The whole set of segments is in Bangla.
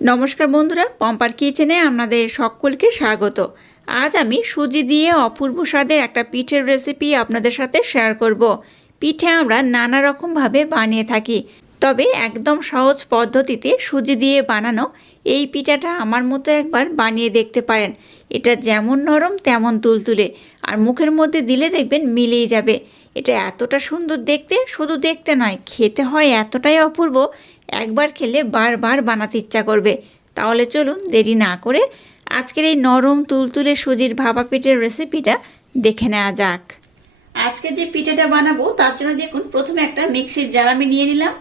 নমস্কার বন্ধুরা, পম্পার কিচেনে আপনাদের সকলকে স্বাগত। আজ আমি সুজি দিয়ে অপূর্ব স্বাদের একটা পিঠের রেসিপি আপনাদের সাথে শেয়ার করব। পিঠে আমরা নানা রকমভাবে বানিয়ে থাকি, তবে একদম সহজ পদ্ধতিতে সুজি দিয়ে বানানো এই পিঠাটা আমার মতো একবার বানিয়ে দেখতে পারেন। এটা যেমন নরম তেমন তুলতুলে, আর মুখের মধ্যে দিলে দেখবেন মিলেই যাবে। এটা এতটা সুন্দর দেখতে, শুধু দেখতে নয়, খেতে হয় এতটাই অপূর্ব, একবার খেলে বারবার বানাতে ইচ্ছা করবে। তাহলে চলুন দেরি না করে আজকের এই নরম তুলতুলে সুজির ভাপা পিঠের রেসিপিটা দেখে নেওয়া যাক। আজকে যে পিঠাটা বানাবো তার জন্য দেখুন, প্রথমে একটা মিক্সির জার আমি নিয়ে নিলাম।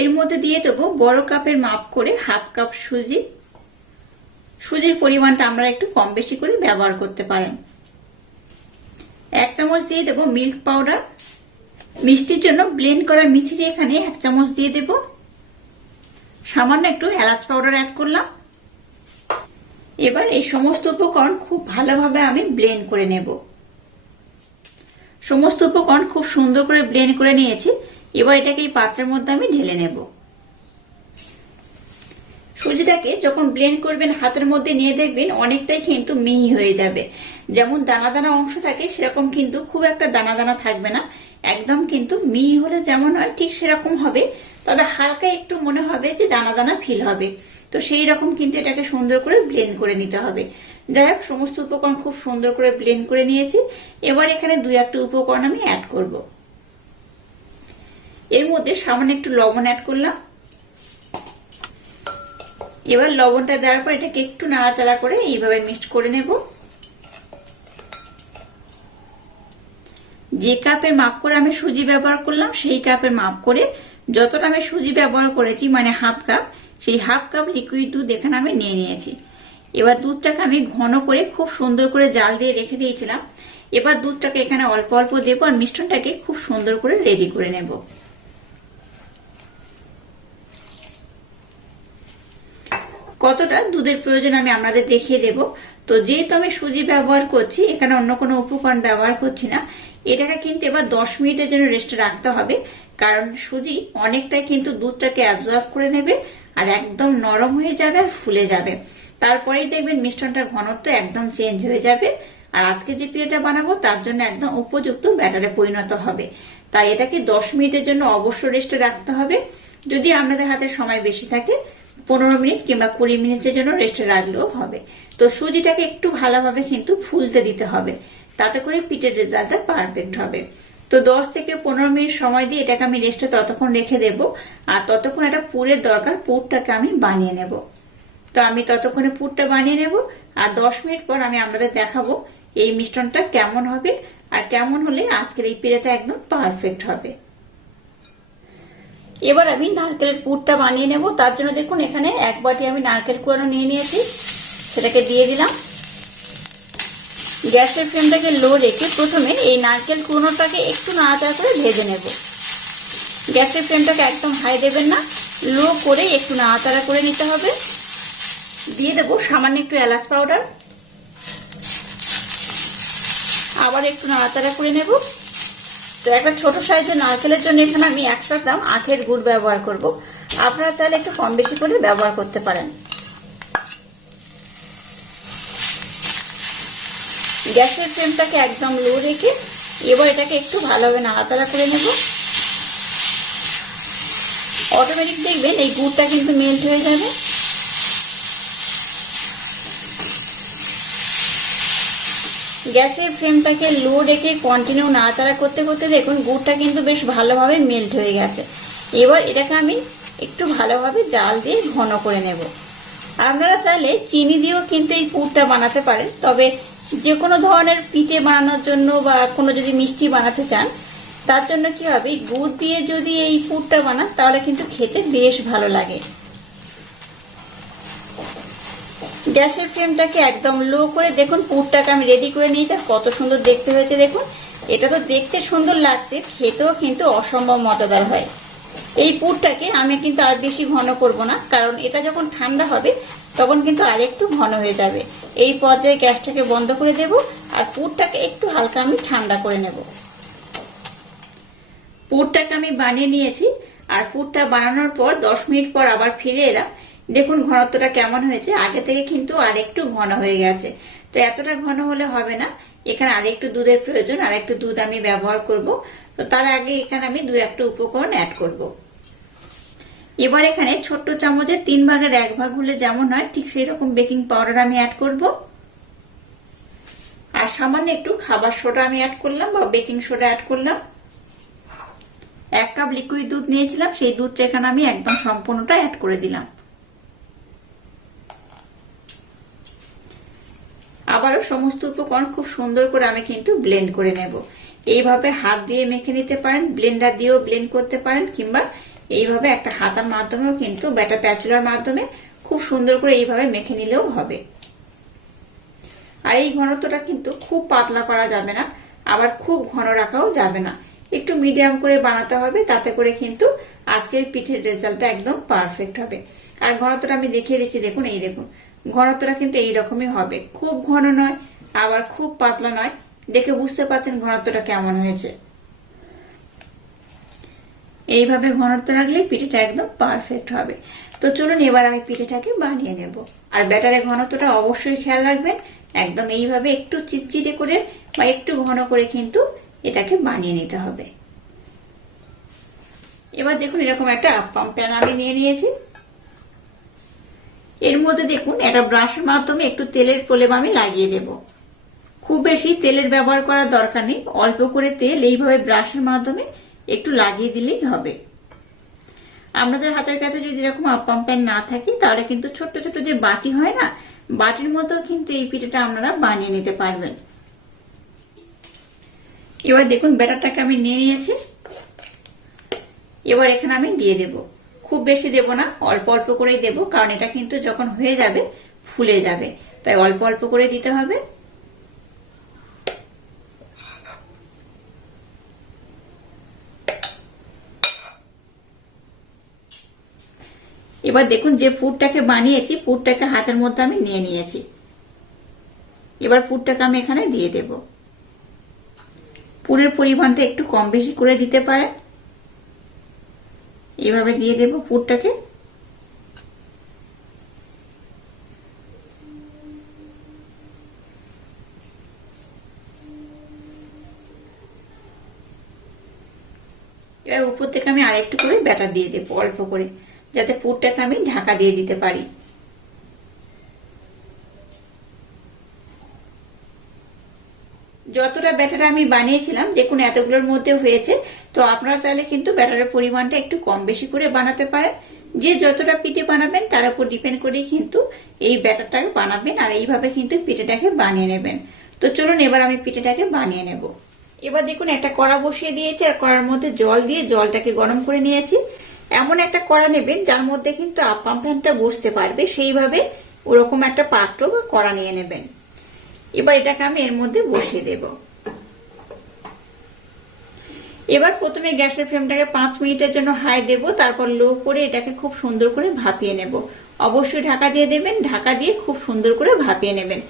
এর মধ্যে দিয়ে দেবো বড় কাপের মাপ করে হাফ কাপ সুজি। সুজির পরিমাণটা আমরা একটু কম বেশি করে ব্যবহার করতে পারেন। 1 চামচ দিয়ে দেবো মিল্ক পাউডার। মিষ্টির জন্য ব্লেন্ড করা মিষ্টি এখানে 1 চামচ দিয়ে দেব। সামান্য একটু এলাচ পাউডার অ্যাড করলাম। এবার এই সমস্ত উপকরণ খুব ভালোভাবে আমি ব্লেন্ড করে নেব। সমস্ত উপকরণ খুব সুন্দর করে ব্লেন্ড করে নিয়েছি। এবার এটাকে এই পাত্রের মধ্যে আমি ঢেলে নেব। সুজিটাকে যখন ব্লেন্ড করবেন হাতের মধ্যে নিয়ে দেখবেন অনেকটাই কিন্তু মিহি হয়ে যাবে। যেমন দানা দানা অংশ থাকে সেরকম কিন্তু খুব একটা দানা দানা থাকবে না, একদম কিন্তু মিহি হলে যেমন হয় ঠিক সেরকম হবে, তবে হালকা একটু মনে হবে যে দানা দানা ফিল হবে। তো সেই রকম কিন্তু এটাকে সুন্দর করে ব্লেন্ড করে নিতে হবে। যাই হোক, সমস্ত উপকরণ খুব সুন্দর করে ব্লেন্ড করে নিয়েছি। এবার এখানে 2-1টা উপকরণ আমি অ্যাড করব। এর মধ্যে সামান্য একটু লবণ অ্যাড করলাম। এবার লবণটা দেওয়ার পর এটাকে একটু নাড়াচাড়া করে এইভাবে মিক্সড করে নেব। যে কাপের মাপ করে আমি সুজি ব্যবহার করলাম সেই কাপের মাপ করে যতটা আমি সুজি ব্যবহার করেছি, মানে হাফ কাপ, সেই হাফ কাপ লিকুইড দুধ এখানে আমি নিয়ে নিয়েছি। এবার দুধটাকে আমি ঘন করে খুব সুন্দর করে জাল দিয়ে রেখে দিয়েছিলাম। এবার দুধটাকে এখানে অল্প অল্প দেবো আর মিশ্রণটাকে খুব সুন্দর করে রেডি করে নেব। কতটা দুধের প্রয়োজন আমি আপনাদের দেখিয়ে দেব। তো যেহেতু আমি সুজি ব্যবহার করছি, এখানে অন্য কোনো উপকরণ ব্যবহার করছি না, এটাকে কিন্তু এবার 10 মিনিটের জন্য রেস্টে রাখতে হবে। কারণ সুজি অনেকটাই কিন্তু দুধটাকে অ্যাবজর্ব করে নেবে আর একদম নরম হয়ে যাবে আর ফুলে যাবে। তারপরেই দেখবেন মিশ্রণটা ঘনত্ব একদম চেঞ্জ হয়ে যাবে আর আজকে যে পিঠাটা বানাবো তার জন্য একদম উপযুক্ত ব্যাটারে পরিণত হবে। তাই এটাকে 10 মিনিটের জন্য অবশ্য রেস্টে রাখতে হবে। যদি আপনাদের হাতে সময় বেশি থাকে 15 মিনিট কিংবা 20 মিনিটের জন্য রেস্টে রাখলেও হবে। তো সুজিটাকে একটু ভালোভাবে কিন্তু ফুলতে দিতে হবে, তাতে করে পিঠের রেজাল্টটা পারফেক্ট হবে। তো 10 থেকে 15 মিনিট সময় দিয়ে এটাকে আমি রেস্টে ততক্ষণ রেখে দেব। আর ততক্ষণ একটা পুরের দরকার, পুরটাকে আমি বানিয়ে নেব। তো আমি ততক্ষণে পুরটা বানিয়ে নেব আর 10 মিনিট পর আমি আপনাদের দেখাবো এই মিশ্রণটা কেমন হবে আর কেমন হলে আজকের এই পিঠাটা একদম পারফেক্ট হবে। এবার আমি নারকেলের পুরটা বানিয়ে নেব। তার জন্য দেখুন এখানে 1 বাটি আমি নারকেল কুড়ানো নিয়ে নিয়েছি, সেটাকে দিয়ে দিলাম। গ্যাসের ফ্লেমটাকে লো রেখে প্রথমে এই নারকেল কুড়ানোটাকে একটু নাড়াচাড়া করে ভেজে নেব। গ্যাসের ফ্লেমটাকে একদম হাই দেবেন না, লো করে একটু নাড়াচাড়া করে নিতে হবে। দিয়ে দেবো সামান্য একটু এলাচ পাউডার, আবার একটু নাড়াচাড়া করে নেব। তো একটা ছোট সাইজের নারকেলের জন্য এখানে আমি 100 গ্রাম আখের গুড় ব্যবহার করব। আপনারা চাইলে একটু কম বেশি করে ব্যবহার করতে পারেন। গ্যাসের ফ্লেমটাকে একদম লো রেখে এবার এটাকে একটু ভালোভাবে নাড়াচাড়া করে নেব। অটোমেটিক দেখবেন এই গুড়টা কিন্তু মেল্ট হয়ে যাবে। গ্যাসের ফ্লেমটাকে লো রেখে কন্টিনিউ নাড়াচাড়া করতে করতে দেখুন গুড়টা কিন্তু বেশ ভালোভাবে মেল্ট হয়ে গেছে। এবার এটাকে আমি একটু ভালোভাবে জাল দিয়ে ঘন করে নেব। আপনারা চাইলে চিনি দিয়েও কিন্তু এই পুরটা বানাতে পারেন, তবে যে কোনো ধরনের পিঠে বানানোর জন্য বা কোনো যদি মিষ্টি বানাতে চান তার জন্য কি হবে, গুড় দিয়ে যদি এই পুরটা বানান তাহলে কিন্তু খেতে বেশ ভালো লাগে। গ্যাসের ফ্লেমটাকে একদম লো করে দেখুন পুরটাকে আমি রেডি করে নিয়েছি। কত সুন্দর দেখতে হয়েছে দেখুন। এটা তো দেখতে সুন্দর লাগছে, খেতেও কিন্তু অসম্ভব মজাদার হয়। এই পুরটাকে আমি কিন্তু আর বেশি ঘন করব না, কারণ এটা যখন ঠান্ডা হবে তখন কিন্তু আর একটু ঘন হয়ে যাবে। এই পর্যায়ে গ্যাসটাকে বন্ধ করে দেব আর পুরটাকে একটু হালকা আমি ঠান্ডা করে নেব। পুরটাকে আমি বানিয়ে নিয়েছি আর পুরটা বানানোর পর 10 মিনিট পর আবার ফিরে এলাম। দেখুন ঘনত্বটা কেমন হয়েছে, আগে থেকে কিন্তু আরেকটু ঘন হয়ে গেছে। তো এতটা ঘন হলে হবে না, এখানে আরেকটু দুধের প্রয়োজন, আর একটু দুধ আমি ব্যবহার করব। তো তার আগে এখানে আমি 2-1টা উপকরণ অ্যাড করব। এবার এখানে ছোট্ট চামচের 3/1 হলে যেমন হয় ঠিক সেই রকম বেকিং পাউডার আমি অ্যাড করব। আর সামান্য একটু খাবার সোডা আমি অ্যাড করলাম বা বেকিং সোডা অ্যাড করলাম। 1 কাপ লিকুইড দুধ নিয়েছিলাম, সেই দুধটা এখানে আমি একদম সম্পূর্ণটা অ্যাড করে দিলাম। আবারও সমস্ত উপকরণ খুব সুন্দর করে আমি কিন্তু ব্লেন্ড করে নেব। এইভাবে হাত দিয়ে মেখে নিতে পারেন, ব্লেন্ডার দিয়েও ব্লেন্ড করতে পারেন, কিংবা এইভাবে একটা হাতার মাধ্যমেও কিন্তু ব্যাটার প্যাচুলার মাধ্যমে খুব সুন্দর করে এইভাবে মেখে নিলেও হবে। আর এই ঘনত্বটা কিন্তু খুব পাতলা করা যাবে না, আবার খুব ঘন রাখাও যাবে না, একটু মিডিয়াম করে বানাতে হবে, তাতে করে কিন্তু আজকের পিঠের রেজাল্টটা একদম পারফেক্ট হবে। আর ঘনত্বটা আমি দেখিয়ে দিচ্ছি, দেখুন এই দেখুন ঘনত্বটা কিন্তু এইরকমই হবে, খুব ঘন নয় আবার খুব পাতলা নয়। দেখে বুঝতে পারছেন ঘনত্বটা কেমন হয়েছে। এইভাবে ঘনত্ব রাখলে পিঠেটা একদম পারফেক্ট হবে। তো চলুন এবার আমি পিঠেটাকে বানিয়ে নেব। আর ব্যাটারের ঘনত্বটা অবশ্যই খেয়াল রাখবেন, একদম এইভাবে একটু চিটচিটে করে বা একটু ঘন করে কিন্তু এটাকে বানিয়ে নিতে হবে। এবার দেখুন এরকম একটা আপ্পাম প্যান আমি নিয়ে নিয়েছি। এর মধ্যে দেখুন একটা ব্রাশের মাধ্যমে একটু তেলের প্রলেপ আমি লাগিয়ে দেব। খুব বেশি তেলের ব্যবহার করার দরকার নেই, অল্প করে তেল এইভাবে ব্রাশের মাধ্যমে একটু লাগিয়ে দিলেই হবে। আপনাদের হাতের কাছে যদি এরকম আপ্পাম প্যান না থাকে তাহলে কিন্তু ছোট্ট ছোট্ট যে বাটি হয় না, বাটির মতো কিন্তু এই পিঠেটা আপনারা বানিয়ে নিতে পারবেন। এবার দেখুন ব্যাটারটাকে আমি নিয়ে নিয়েছি। এবার এখানে আমি দিয়ে দেব, খুব বেশি দেব না, অল্প অল্প করেই দেব, কারণ এটা কিন্তু যখন হয়ে যাবে ফুলে যাবে, তাই অল্প অল্প করে দিতে হবে। এবার দেখুন যে পুরটাকে বানিয়েছি, পুরটাকে হাতের মধ্যে আমি নিয়ে নিয়েছি। এবার পুরটাকে আমি এখানে দিয়ে দেব। পুরের পরিমাণটা একটু কম বেশি করে দিতে পারেন। এভাবে দিয়ে দেব পুরটাকে। এবার উপর থেকে আমি আরেকটু করে ব্যাটার দিয়ে দেবো অল্প করে, যাতে পুরটাকে আমি ঢাকা দিয়ে দিতে পারি। যতটা ব্যাটার আমি বানিয়েছিলাম দেখুন এতগুলোর মধ্যে হয়েছে। তো আপনারা চাইলে কিন্তু ব্যাটারের পরিমাণটা একটু কম বেশি করে বানাতে পারেন। যে যতটা পিঠে বানাবেন তার উপর ডিপেন্ড করেই কিন্তু এই ব্যাটারটাকে বানাবেন, আর এইভাবে কিন্তু পিঠেটাকে বানিয়ে নেবেন। তো চলুন এবার আমি পিঠেটাকে বানিয়ে নেব। এবার দেখুন একটা কড়া বসিয়ে দিয়েছি, আর কড়ার মধ্যে জল দিয়ে জলটাকে গরম করে নিয়েছি। এমন একটা কড়া নেবেন যার মধ্যে কিন্তু আপ্পাম প্যানটা বসতে পারবে, সেইভাবে ওরকম একটা পাত্র বা কড়া নিয়ে নেবেন। এবার এটাকে আমি এর মধ্যে বসিয়ে দেব। এবার প্রথমে গ্যাসের ফ্লেমটাকে 5 মিনিটের জন্য হাই দেব, তারপর লো করে এটাকে খুব সুন্দর করে ভাপিয়ে নেব। অবশ্যই ঢাকা দিয়ে দেবেন, ঢাকা দিয়ে খুব সুন্দর করে ভাপিয়ে নেবেন।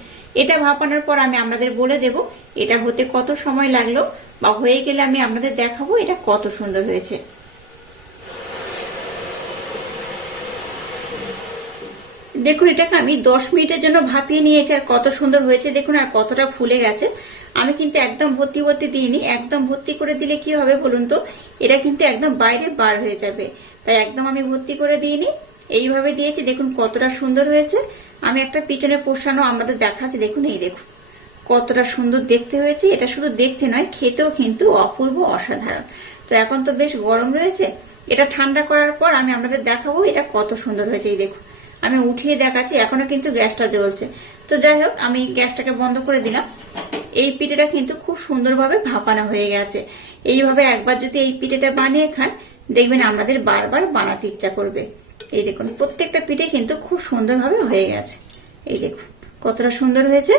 এটা ভাপানোর পর আমি আপনাদের বলে দেব এটা হতে কত সময় লাগলো, বা হয়ে গেলে আমি আপনাদের দেখাবো এটা কত সুন্দর হয়েছে। দেখুন এটাকে আমি 10 মিনিটের জন্য ভাপিয়ে নিয়েছি, আর কত সুন্দর হয়েছে দেখুন, আর কতটা ফুলে গেছে। আমি কিন্তু একদম ভর্তি ভর্তি দিইনি, একদম ভর্তি করে দিলে কি হবে বলুন তো, এটা কিন্তু একদম বাইরে বার হয়ে যাবে, তাই একদম আমি ভর্তি করে দিইনি, এইভাবে দিয়েছি। দেখুন কতটা সুন্দর হয়েছে। আমি একটা পিছনে পোষানো আমাদের দেখাচ্ছি, দেখুন এই দেখুন কতটা সুন্দর দেখতে হয়েছে। এটা শুধু দেখতে নয়, খেতেও কিন্তু অপূর্ব অসাধারণ। তো এখন তো বেশ গরম রয়েছে, এটা ঠান্ডা করার পর আমি আপনাদের দেখাবো এটা কত সুন্দর হয়েছে। এই দেখুন আমি উঠিয়ে দেখাচ্ছি, এখনো কিন্তু গ্যাসটা জ্বলছে। তো যাই হোক আমি গ্যাসটাকে বন্ধ করে দিলাম। এই পিঠেটা কিন্তু খুব সুন্দরভাবে ভাপানো হয়ে গেছে। এইভাবে একবার যদি এই পিঠেটা বানিয়ে খান দেখবেন আপনাদের বারবার বানাতে ইচ্ছা করবে। এই দেখুন প্রত্যেকটা পিঠে কিন্তু খুব সুন্দরভাবে হয়ে গেছে। এই দেখুন কতটা সুন্দর হয়েছে।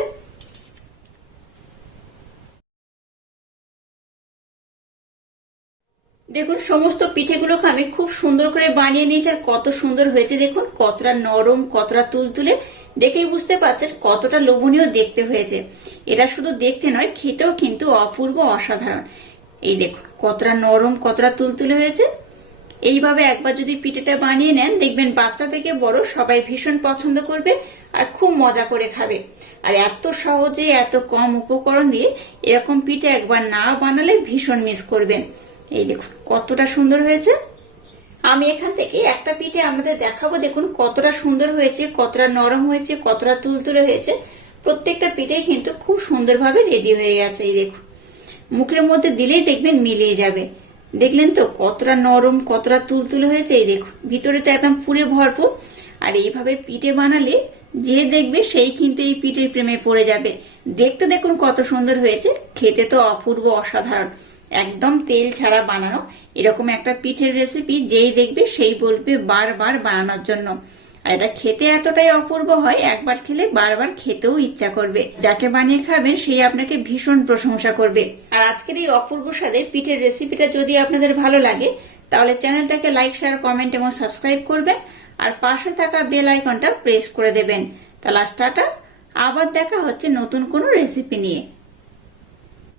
দেখুন সমস্ত পিঠেগুলোকে আমি খুব সুন্দর করে বানিয়ে নিয়েছি, আর কত সুন্দর হয়েছে দেখুন, কতটা নরম কতটা তুলতুলে। দেখেই বুঝতে পারছেন কতটা লোভনীয় দেখতে হয়েছে। এটা শুধু দেখতে নয়, খেতেও কিন্তু অপূর্ব অসাধারণ। এই দেখুন কতটা নরম কতটা তুলতুলে হয়েছে। এইভাবে একবার যদি পিঠেটা বানিয়ে নেন দেখবেন বাচ্চা থেকে বড় সবাই ভীষণ পছন্দ করবে আর খুব মজা করে খাবে। আর এত সহজে এত কম উপকরণ দিয়ে এরকম পিঠে একবার না বানালে ভীষণ মিস করবেন। এই দেখুন কতটা সুন্দর হয়েছে। আমি এখান থেকে একটা পিঠে আমাদের দেখাবো, দেখুন কতটা সুন্দর হয়েছে, কতটা নরম হয়েছে, কতটা তুলতুলে হয়েছে। প্রত্যেকটা পিঠেই কিন্তু খুব সুন্দরভাবে রেডি হয়ে গেছে। এই দেখুন মুখের মধ্যে দিলেই দেখবেন মিলিয়ে যাবে। দেখলেন তো কতটা নরম, কতটা তুলতুলে হয়েছে। এই দেখুন ভিতরে তো একদম পুরে ভরপুর। আর এইভাবে পিঠে বানালে যে দেখবে সেই কিন্তু এই পিঠের প্রেমে পড়ে যাবে। দেখতে দেখুন কত সুন্দর হয়েছে, খেতে তো অপূর্ব অসাধারণ। একদম তেল ছাড়া বানানো এরকম একটা পিঠের রেসিপি যেই দেখবে সেই বলবে বারবার বানানোর জন্য। আর এটা খেতে এতটাই অপূর্ব হয়, একবার খেলে বারবার খেতেও ইচ্ছা করবে। যাকে বানিয়ে খাবেন সেই আপনাকে ভীষণ প্রশংসা করবে। আর আজকের এই অপূর্ব স্বাদের পিঠের রেসিপিটা যদি আপনাদের ভালো লাগে তাহলে চ্যানেলটাকে লাইক, শেয়ার, কমেন্ট এবং সাবস্ক্রাইব করবেন। আর পাশে থাকা বেল আইকনটা প্রেস করে দেবেন। তাহলে টাটা, আবার দেখা হচ্ছে নতুন কোনো রেসিপি নিয়ে।